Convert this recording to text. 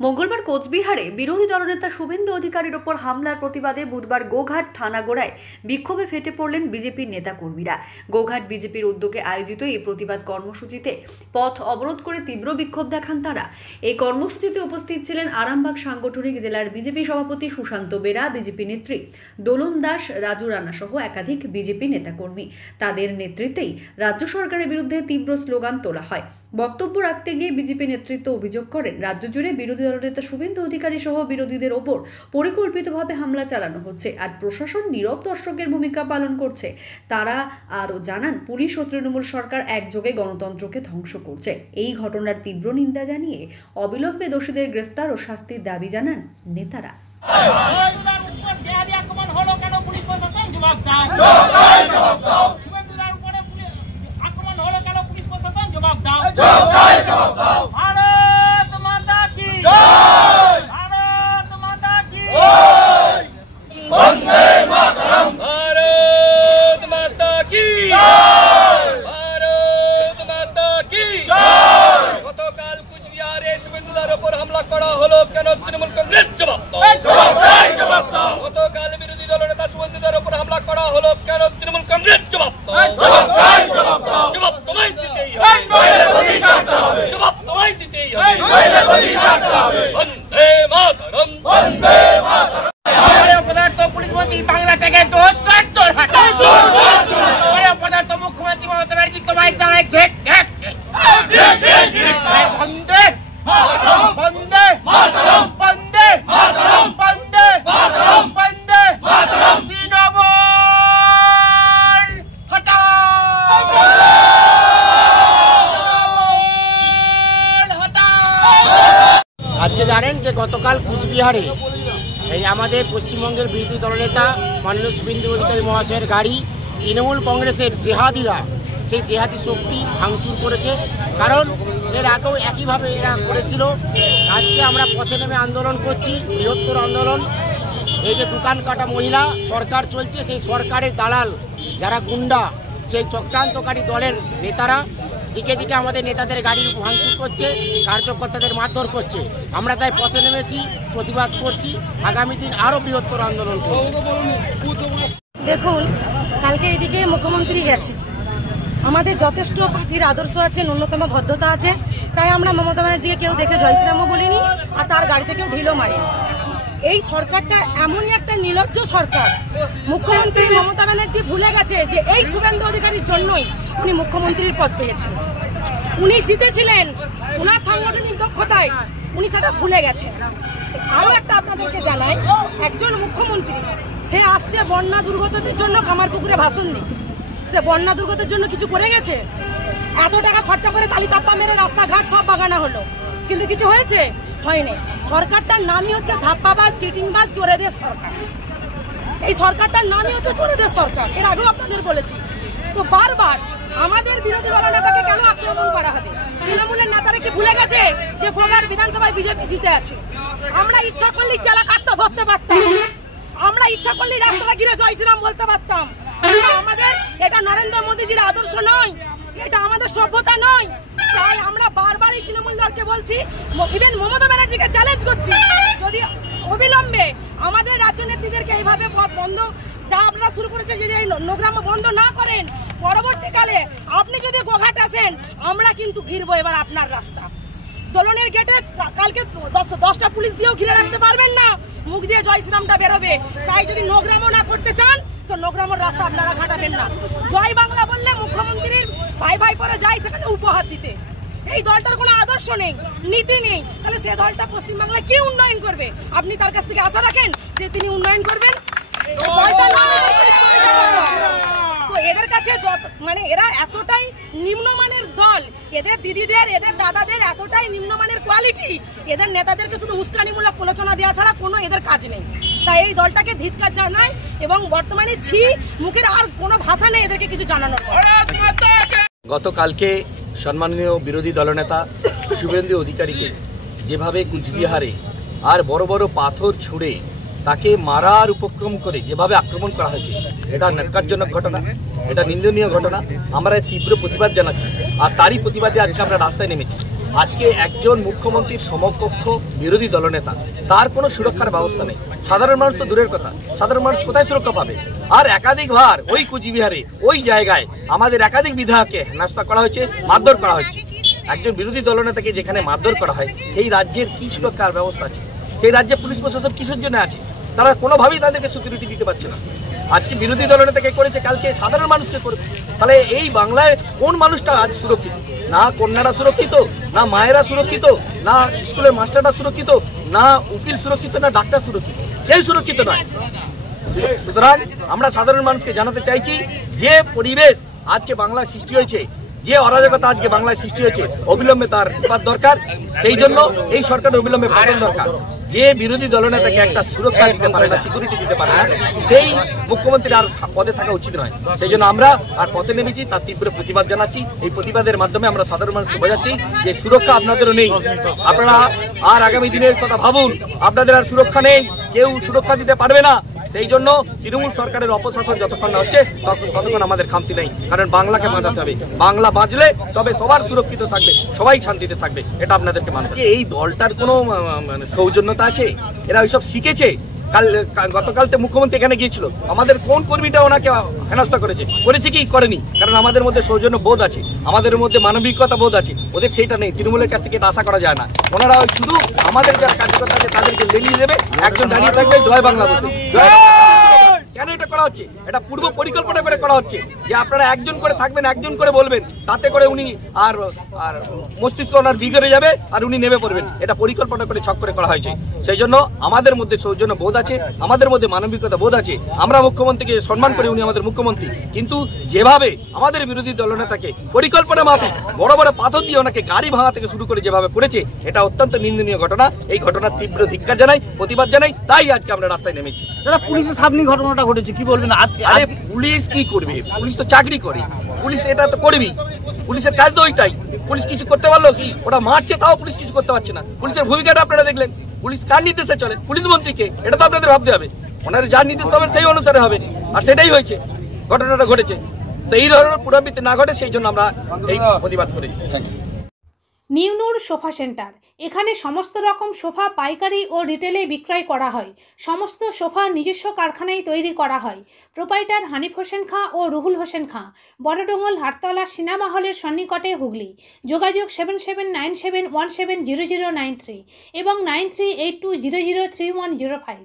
মঙ্গলবার কোচবিহারে বিরোধী দলনেতা শুভেন্দু অধিকারীর ওপর হামলার প্রতিবাদে বুধবার গোঘাট থানাগোড়ায় বিক্ষোভে ফেটে পড়লেন বিজেপির নেতাকর্মীরা। গোঘাট বিজেপির উদ্যোগে আয়োজিত এই প্রতিবাদ কর্মসূচিতে পথ অবরোধ করে তীব্র বিক্ষোভ দেখান তারা। এই কর্মসূচিতে উপস্থিত ছিলেন আরামবাগ সাংগঠনিক জেলার বিজেপি সভাপতি সুশান্ত বেরা, বিজেপি নেত্রী দোলন দাস, রাজু রানা সহ একাধিক বিজেপি নেতাকর্মী। তাদের নেতৃত্বেই রাজ্য সরকারের বিরুদ্ধে তীব্র স্লোগান তোলা হয়। বক্তব্য রাখতে গিয়ে বিজেপি নেতৃত্ব অভিযোগ করেন, রাজ্য জুড়ে বিরোধী দলনেতা শুভেন্দু অধিকারী সহ বিরোধীদের ওপর পরিকল্পিতভাবে হামলা চালানো হচ্ছে, আর প্রশাসন নীরব দর্শকের ভূমিকা পালন করছে। তারা আরও জানান, পুলিশ ও তৃণমূল সরকার একযোগে গণতন্ত্রকে ধ্বংস করছে। এই ঘটনার তীব্র নিন্দা জানিয়ে অবিলম্বে দোষীদের গ্রেফতার ও শাস্তির দাবি জানান নেতারা। भारत माता की जय, भारत माता की जय, वंदे मातरम, भारत माता की जय, भारत माता की जय। গতকাল কুচবিহারে শুভেন্দুদার উপর হামলা করা হলো কেন? তৃণমূল কংগ্রেস জবাব দাও। গতকাল বিরোধী দলনেতা শুভেন্দুদার উপর হামলা করা হলো কেন? তৃণমূল কংগ্রেস জবাব দাও। জবাব তোমায় দিতেই হবে। वंदे मातरम, वंदे मातरम। पदार्थ पुलिस मंत्री बांग्ला থেকে তোর हटाओ। पदार्थ मुख्यमंत्री ममता बनर्जी তোমায় চালায় দেখ। वंदे मातरम, वंदे मातरम, वंदे मातरम, वंदे मातरम, वंदे मातरम। तृणमूल हटाओ। আজকে জানেন যে গতকাল কুচবিহারে এই আমাদের পশ্চিমবঙ্গের বিরোধী দলনেতা মাননীয় শুভেন্দু অধিকারী মহাশয়ের গাড়ি তৃণমূল কংগ্রেসের জেহাদিরা সেই জেহাদি শক্তি ভাঙচুর করেছে। কারণ এর আগেও একইভাবে এরা করেছিল। আজকে আমরা পথে নেমে আন্দোলন করছি, বৃহত্তর আন্দোলন। এই যে দোকান কাটা মহিলা সরকার চলছে, সেই সরকারের দালাল যারা গুন্ডা, সেই চক্রান্তকারী দলের নেতারা দিকে দিকে আমাদের নেতাদের গাড়ি ভাঙচুর করছে, কার্যকর্তাদের মারধর করছে। আমরা তাই পথে নেমেছি, প্রতিবাদ করছি। আগামী দিন আরো বৃহত্তর আন্দোলন করব। দেখুন, কালকে এদিকে মুখ্যমন্ত্রী গেছে, আমাদের যথেষ্ট পার্টির আদর্শ আছে, ন্যূনতম ভদ্রতা আছে, তাই আমরা মমতা ব্যানার্জিকে কেউ দেখে জয়শ্রীরামও বলিনি, আর তার গাড়িতে কেউ ঢিলও মারিনি। এই সরকারটা এমনই একটা নির্লজ্জ সরকার। মুখ্যমন্ত্রী মমতা ব্যানার্জি ভুলে গেছে যে এই শুভেন্দু অধিকারীর জন্যই উনি মুখ্যমন্ত্রীর পদ পেয়েছেন। উনি জিতেছিলেন উনার সাংগঠনিক দক্ষতায়, উনি সেটা ভুলে গেছেন। আরও একটা আপনাদেরকে জানাই, একজন মুখ্যমন্ত্রী সে আসছে বন্যা দুর্গতদের জন্য কামারপুকুরে ভাষণ দিতে। সে বন্যা দুর্গতের জন্য কিছু করে গেছে? এত টাকা খরচা করে তালি তাপ্পা মেরে রাস্তাঘাট সব বাগানো হলো, কিন্তু কিছু হয়েছে? হয়নি। সরকারটার নামই হচ্ছে ধাপ্পাবাজ, চিটিংবাজ, চোরেদের সরকার। এই সরকারটার নামই হচ্ছে চোরেদের সরকার। এর আগেও আপনাদের বলেছি। তো বারবার আমাদের বিরোধী দলনেতাকে কেন আক্রমণ করা হবে? তৃণমূলের নেতারা কি ভুলে গেছে যে গোঘাট বিধানসভায় বিজেপি জিতে আছে? আমরা ইচ্ছা করলে জেলা কাটটা ধরতে পারতাম, আমরা ইচ্ছা করলে রাস্তা ঘিরে জয় শ্রীরাম বলতে পারতাম। আমাদের এটা নরেন্দ্র মোদীজির আদর্শ নয়, এটা আমাদের সভ্যতা নয়। তাই আমরা বারবার এই তৃণমূল দলকে বলছি, ইভেন মমতা ব্যানার্জিকে চ্যালেঞ্জ করছি, যদি অবিলম্বে আমাদের রাজ্য নেত্রীদেরকে এইভাবে পথ বন্ধ যা আপনারা শুরু করেছে, যদি এই নোংরাম বন্ধ না করেন, পরবর্তীকালে আপনি যদি গোঘাট আসেন, আমরা কিন্তু ঘিরবো এবার আপনার রাস্তা। দোলনের গেটে কালকে 10টা পুলিশ দিয়েও ঘিরে রাখতে পারবেন না, মুখ দিয়ে জয় শ্রীরামটা বেরোবে। তাই যদি নোংরামও না করতে চান, তো নোংরামোর রাস্তা আপনারা ঘাটাবেন না। জয় বাংলা বললে মুখ্যমন্ত্রীর ভাই পরে যায় সেখানে উপহার দিতে। এই দলটার কোনো আদর্শ নেই, নীতি নেই, তাহলে সে দলটা পশ্চিমবাংলায় কি উন্নয়ন করবে? আপনি তার কাছ থেকে আশা রাখেন যে তিনি উন্নয়ন করবেন? তো এদের কাছে মানে এরা এতটাই নিম্নমানের দল, এদের দিদিদের, এদের দাদাদের এতটাই নিম্নমানের কোয়ালিটি, এদের নেতাদেরকে শুধু উস্কানিমূলক প্রলোচনা দেওয়া ছাড়া কোনো এদের কাজ নেই। তাই এই দলটাকে ধিক্কার জানায়, এবং বর্তমানে মুখের আর কোনো ভাষা নেই এদেরকে কিছু জানানোর। গতকালকে সম্মানীয় বিরোধী দলনেতা শুভেন্দু অধিকারীকে যেভাবে কুচবিহারে আর বড় বড় পাথর ছুঁড়ে তাকে মারার উপক্রম করে যেভাবে আক্রমণ করা হয়েছে, এটা ন্যাক্কারজনক ঘটনা, এটা নিন্দনীয় ঘটনা। আমরা তীব্র প্রতিবাদ জানাচ্ছি, আর তারই প্রতিবাদে আজকে আমরা রাস্তায় নেমেছি। আজকে একজন মুখ্যমন্ত্রীর সমকক্ষ বিরোধী দলনেতা, তার কোনো সুরক্ষার ব্যবস্থা নেই। সাধারণ মানুষ তো দূরের কথা, সাধারণ মানুষ কোথায় সুরক্ষা পাবে? আর একাধিকবার ওই কুচবিহারে ওই জায়গায় আমাদের একাধিক বিধায়ককে হেনস্থা করা হয়েছে, মারধর করা হয়েছে। একজন বিরোধী দলনেতাকে যেখানে মারধর করা হয়, সেই রাজ্যের কি সুরক্ষার ব্যবস্থা আছে? সেই রাজ্যে পুলিশ প্রশাসন কিসের জন্য আছে? তারা কোনোভাবেই তাদেরকে সিকিউরিটি দিতে পারছে না। আজকে বিরোধী দলনেতাকে করেছে, কালকে সাধারণ মানুষকে করবে। তাহলে এই বাংলায় কোন মানুষটা আজ সুরক্ষিত? না কন্যারা সুরক্ষিত, না মায়েরা সুরক্ষিত, না স্কুলের মাস্টাররা সুরক্ষিত, না উকিল সুরক্ষিত, না ডাক্তার সুরক্ষিত, কেউ সুরক্ষিত নয়। সুতরাং আমরা সাধারণ মানুষকে জানাতে চাইছি, যে পরিবেশ আজকে বাংলায় সৃষ্টি হয়েছে, যে অরাজকতা আজকে বাংলায় সৃষ্টি হয়েছে, অবিলম্বে তার নিপাত দরকার। সেই জন্য এই সরকারের অবিলম্বে পতন দরকার। যে বিরোধী দলনেতাকে একটা সুরক্ষা দিতে পারে না, সিকিউরিটি দিতে পারে না, সেই মুখ্যমন্ত্রী আর পদে থাকা উচিত নয়। সেই জন্য আমরা আর পথে নেমেছি, তার তীব্র প্রতিবাদ জানাচ্ছি। এই প্রতিবাদের মাধ্যমে আমরা সাধারণ মানুষকে বোঝাচ্ছি যে সুরক্ষা আপনাদেরও নেই, আপনারা আর আগামী দিনের কথা ভাবুন। আপনাদের আর সুরক্ষা নেই, কেউ সুরক্ষা দিতে পারবে না। সেই জন্য তৃণমূল সরকারের অপশাসন যতক্ষণ না হচ্ছে ততক্ষণ আমাদের খামতি নেই। কারণ বাংলাকে বাঁচাতে হবে, বাংলা বাঁচলে তবে সবার সুরক্ষিত থাকবে, সবাই শান্তিতে থাকবে। এটা আপনাদেরকে মানতে হবে। এই দলটার কোনো সৌজন্যতা আছে? এরা ওইসব শিখেছে? গতকাল তো মুখ্যমন্ত্রী এখানে গিয়েছিল, আমাদের কোন কর্মীটা ওনাকে হেনস্থা করেছে কি করেনি? কারণ আমাদের মধ্যে সৌজন্য বোধ আছে, আমাদের মধ্যে মানবিকতা বোধ আছে, ওদের সেইটা নেই। তৃণমূলের কাছ থেকে এটা আশা করা যায় না। ওনারা ওই শুধু আমাদের যারা কার্যকর্তা আছে তাদেরকে লেলিয়ে দেবে, একজন দাঁড়িয়ে থাকবে জয় বাংলা বলতে। জয় কেন এটা করা হচ্ছে? এটা পূর্ব পরিকল্পনা করে করা হচ্ছে যে আপনারা একজন করে থাকবেন, একজন করে বলবেন, তাতে করে উনি আর মস্তিষ্ক ওনার বিগড়ে যাবে আর উনি নেমে পড়বেন। এটা পরিকল্পনা করে ছক করে করা হয়েছে। সেই জন্য আমাদের মধ্যে সৌজন্য বোধ আছে, আমাদের মধ্যে মানবিকতা বোধ আছে। আমরা মুখ্যমন্ত্রীকে সম্মান করি, উনি আমাদের মুখ্যমন্ত্রী। কিন্তু যেভাবে আমাদের বিরোধী দলনেতাকে পরিকল্পনা মাফিক বড় বড় পাথর দিয়ে ওনাকে গাড়ি ভাঙা থেকে শুরু করে যেভাবে করেছে, এটা অত্যন্ত নিন্দনীয় ঘটনা। এই ঘটনার তীব্র ধিক্কার জানাই, প্রতিবাদ জানাই। তাই আজকে আমরা রাস্তায় নেমেছি। দাদা, পুলিশের সামনে ঘটনাটা ঘটেছে, কি বলবেন? আরে পুলিশ কি করবে? পুলিশ তো চাকরি করে, পুলিশ এটা তো করবেই। পুলিশের কাজ তো ওইটাই। পুলিশ কিছু করতে পারলো কি? ওরা মারছে, তাও পুলিশ কিছু করতে পারছে না। পুলিশের ভূমিকাটা আপনারা দেখলেন। পুলিশ কার নির্দেশে চলে? পুলিশ মন্ত্রীকে। এটা তো আপনাদের ভাবতে হবে। ওনারা যার নির্দেশ পাবেন সেই অনুসারে হবে। আর সেটাই হয়েছে, ঘটনাটা ঘটেছে। তো এই ধরনের পুনরাবৃত্তি না ঘটে, সেই জন্য আমরা এই প্রতিবাদ করেছি। নিউ নূর সোফা সেন্টার, এখানে সমস্ত রকম সোফা পাইকারি ও রিটেলে বিক্রয় করা হয়। সমস্ত সোফা নিজস্ব কারখানায় তৈরি করা হয়। প্রোপাইটার হানিফ হোসেন খাঁ ও রুহুল হোসেন খাঁ, বড়ডোঙ্গল হাটতলা সিনেমা হলের সন্নিকটে, হুগলি। যোগাযোগ 7797170093 এবং 9382003105।